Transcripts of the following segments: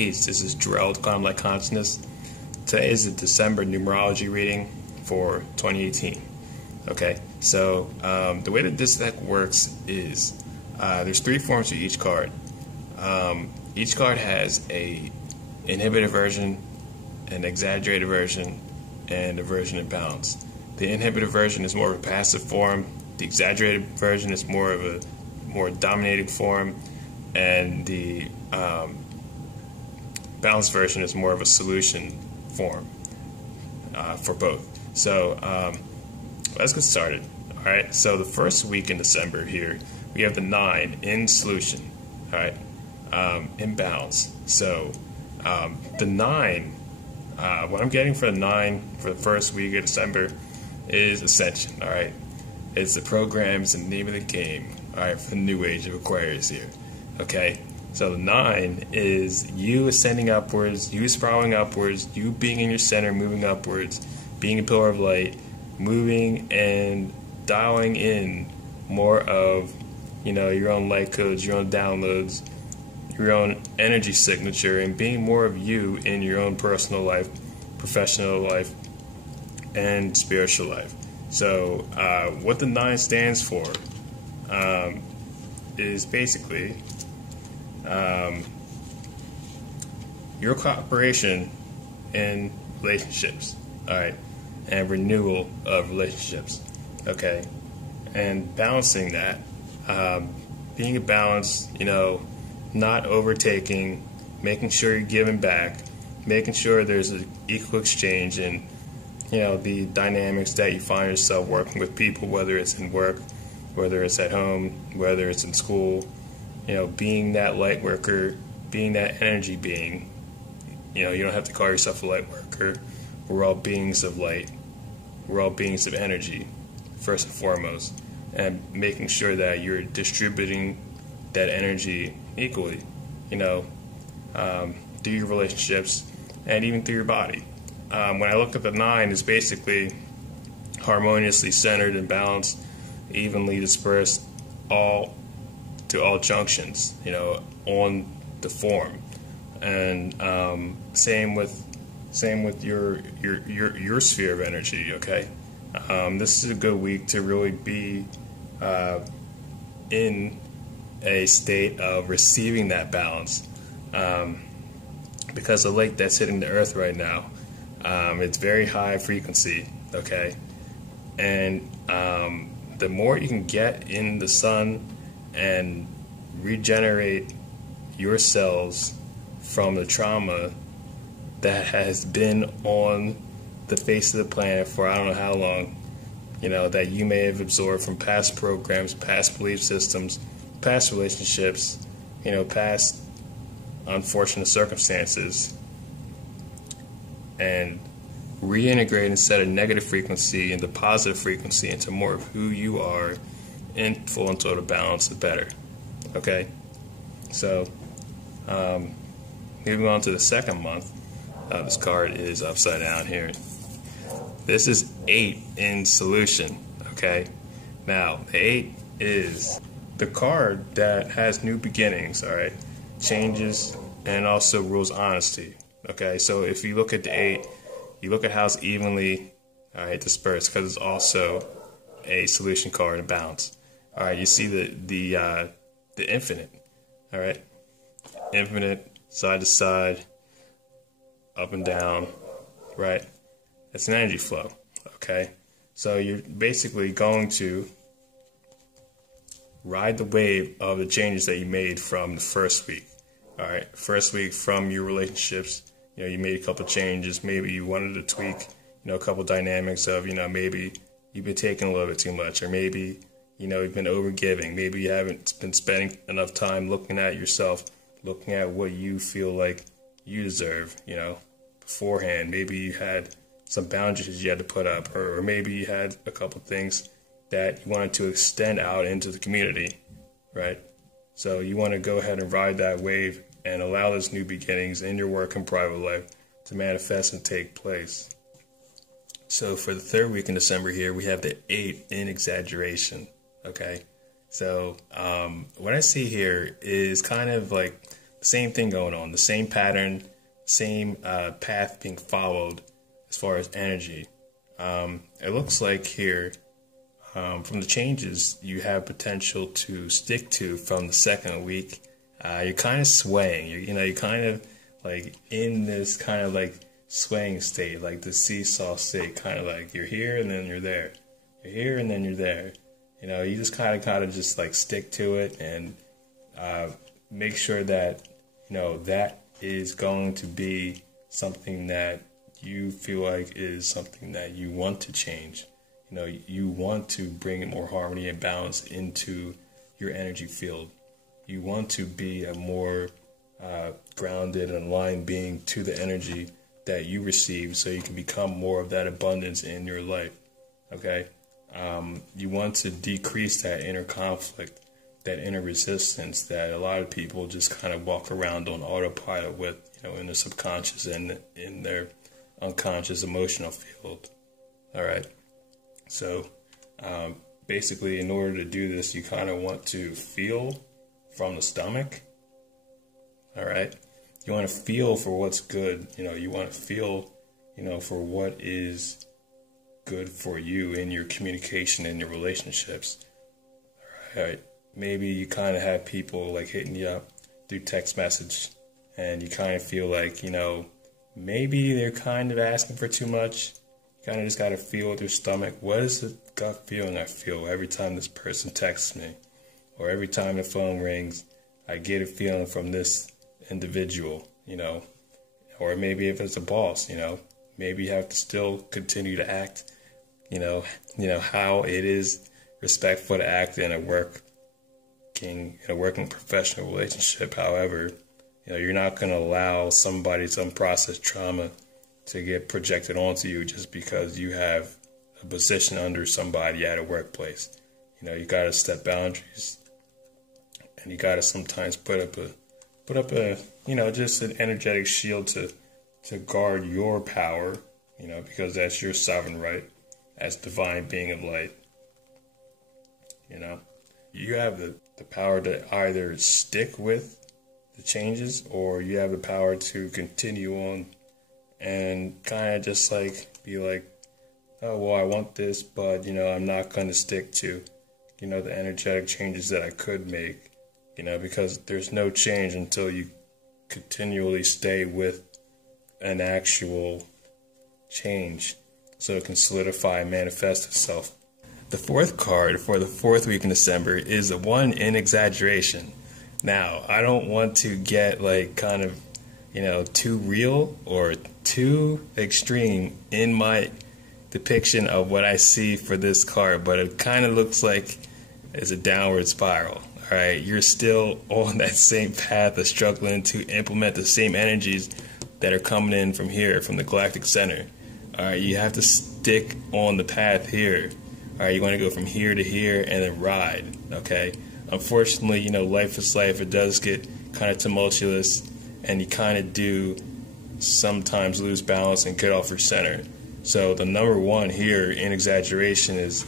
repeats. This is drilled, kind of like consciousness. Today is the December numerology reading for 2018. Okay, so the way that this deck works is there's 3 forms for each card. Each card has a inhibited version, an exaggerated version, and a version in balance. The inhibited version is more of a passive form. The exaggerated version is more of a more dominating form, and the balanced version is more of a solution form for both. So let's get started. All right. So the first week in December here, we have the 9 in solution. All right, in balance. So the 9, what I'm getting for the 9 for the first week of December is Ascension. All right, it's the program, it's the name of the game. All right, for the new age of Aquarius here. Okay, so the 9 is you ascending upwards, you spiraling upwards, you being in your center, moving upwards, being a pillar of light, moving and dialing in more of, you know, your own light codes, your own downloads, your own energy signature, and being more of you in your own personal life, professional life, and spiritual life. So what the 9 stands for is basically your cooperation in relationships, all right, and renewal of relationships, okay, and balancing that, being a balance, you know, not overtaking, making sure you're giving back, making sure there's an equal exchange in, you know, the dynamics that you find yourself working with people, whether it's in work, whether it's at home, whether it's in school, you know, being that light worker, being that energy being. You know, you don't have to call yourself a light worker. We're all beings of light. We're all beings of energy, first and foremost, and making sure that you're distributing that energy equally, you know, through your relationships and even through your body. When I look at the 9, it's basically harmoniously centered and balanced, evenly dispersed, all to all junctions, you know, on the form. And same with your sphere of energy. Okay, this is a good week to really be in a state of receiving that balance, because the light that's hitting the earth right now, it's very high frequency. Okay, and the more you can get in the sun and regenerate your cells from the trauma that has been on the face of the planet for I don't know how long, you know, that you may have absorbed from past programs, past belief systems, past relationships, you know, past unfortunate circumstances, and reintegrate instead of negative frequency into positive frequency, into more of who you are in full and total balance, the better. Okay, so moving on to the second month, this card is upside down here. This is 8 in solution. Okay, now the 8 is the card that has new beginnings, all right, changes, and also rules honesty. Okay, so if you look at the 8, you look at how it's evenly, all right, dispersed, because it's also a solution card in balance. All right, you see the infinite, all right, infinite, side to side, up and down, right? It's an energy flow. Okay, so you're basically going to ride the wave of the changes that you made from the first week. All right, first week from your relationships, you know, you made a couple changes. Maybe you wanted to tweak, you know, a couple dynamics of, you know, maybe you've been taking a little bit too much, or maybe, you know, you've been overgiving. Maybe you haven't been spending enough time looking at yourself, looking at what you feel like you deserve, you know, beforehand. Maybe you had some boundaries you had to put up, or maybe you had a couple things that you wanted to extend out into the community, right? So you want to go ahead and ride that wave and allow those new beginnings in your work and private life to manifest and take place. So for the third week in December here, we have the 8 in exaggeration, okay? So what I see here is kind of like same thing going on, the same pattern, same path being followed as far as energy. It looks like here, from the changes you have potential to stick to from the second week, you're kind of swaying. You're kind of like in this kind of like swaying state, like the seesaw state, kind of like you're here and then you're there. You're here and then you're there. You just kind of just like stick to it and make sure that, that is going to be something that you feel like is something that you want to change. You want to bring more harmony and balance into your energy field. You want to be a more grounded and aligned being to the energy that you receive, so you can become more of that abundance in your life. Okay? You want to decrease that inner conflict, that inner resistance that a lot of people just kind of walk around on autopilot with, in their subconscious and in their unconscious emotional field. All right. So basically, in order to do this, you kind of want to feel from the stomach. All right. You want to feel for what's good. You want to feel, for what is good for you in your communication and your relationships. All right. Maybe you kind of have people like hitting you up through text message, and you kind of feel like, maybe they're kind of asking for too much. You kind of just got to feel with your stomach. What is the gut feeling I feel every time this person texts me? Or every time the phone rings, I get a feeling from this individual, Or maybe if it's a boss, maybe you have to still continue to act, how it is respectful to act in a working professional relationship. However, you're not going to allow somebody's unprocessed trauma to get projected onto you just because you have a position under somebody at a workplace. You got to set boundaries, and you got to sometimes put up a just an energetic shield to guard your power, because that's your sovereign right as divine being of light. You have the power to either stick with the changes, or you have the power to continue on and kind of just like be like, oh, well, I want this, but, I'm not going to stick to, the energetic changes that I could make, because there's no change until you continually stay with an actual change so it can solidify and manifest itself. The fourth card for the fourth week in December is the one in exaggeration. Now, I don't want to get like kind of, too real or too extreme in my depiction of what I see for this card, but it kind of looks like it's a downward spiral. All right, you're still on that same path of struggling to implement the same energies that are coming in from here, from the galactic center. All right, you have to stick on the path here. All right, you want to go from here to here and then ride, okay? Unfortunately, life is life. It does get kind of tumultuous, and you kind of do sometimes lose balance and get off your center. So the number one here in exaggeration is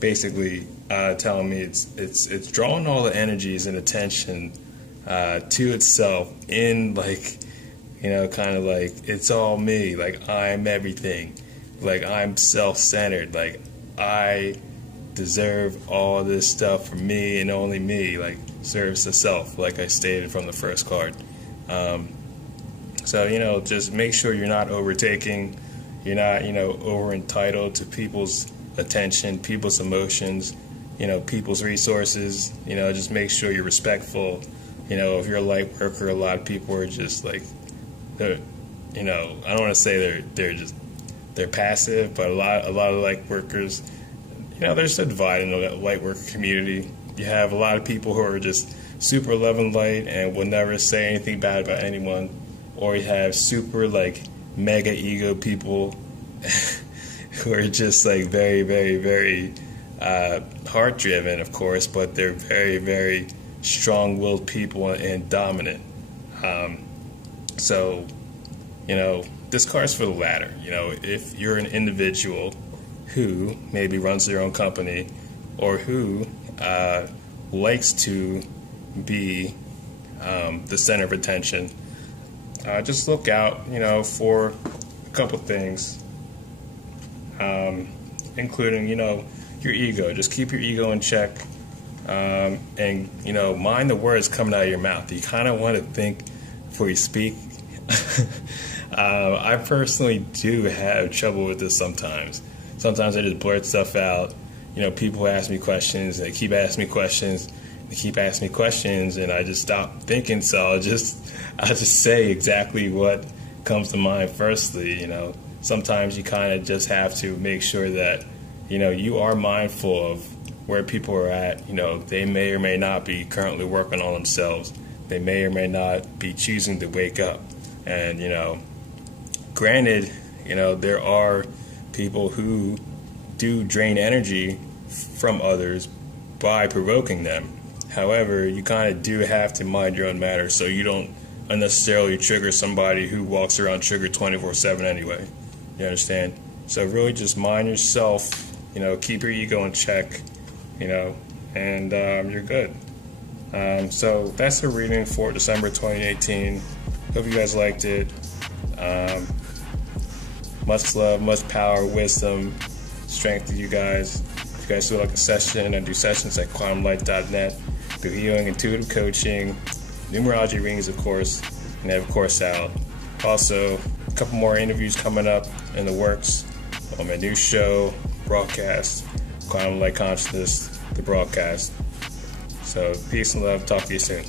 basically telling me it's drawing all the energies and attention to itself in like, kind of like it's all me, like I'm everything, like I'm self-centered, like I deserve all this stuff for me and only me, like serves the self, like I stated from the first card. So, just make sure you're not overtaking, you're not, over entitled to people's attention, people's emotions, people's resources. Just make sure you're respectful. If you're a light worker, a lot of people are just like, I don't want to say they're passive, but a lot of light workers, there's a divide in the light worker community. You have a lot of people who are just super loving light and will never say anything bad about anyone, or you have super like mega ego people who are just like very, very, very heart driven, of course, but they're very, very strong-willed people and dominant. So, this card's for the latter. If you're an individual who maybe runs their own company, or who likes to be the center of attention. Just look out, for a couple things, including, your ego. Just keep your ego in check, and, mind the words coming out of your mouth. You kind of want to think before you speak. I personally do have trouble with this sometimes. Sometimes I just blurt stuff out. People ask me questions, and they keep asking me questions, and I just stop thinking. So I'll just say exactly what comes to mind firstly. Sometimes you kind of just have to make sure that you are mindful of where people are at. They may or may not be currently working on themselves. They may or may not be choosing to wake up. And granted, there are people who do drain energy from others by provoking them. However, you kind of do have to mind your own matter so you don't unnecessarily trigger somebody who walks around triggered 24/7 anyway. You understand? So really just mind yourself, keep your ego in check, and you're good. So that's the reading for December 2018. Hope you guys liked it. Much love, much power, wisdom, strength to you guys. If you guys do like a session, I do sessions at quantumlight.net. Do healing, intuitive coaching, numerology readings, of course, and I have a course out. Also, a couple more interviews coming up in the works on my new show, broadcast, Quantum Light Consciousness, the broadcast. So, peace and love. Talk to you soon.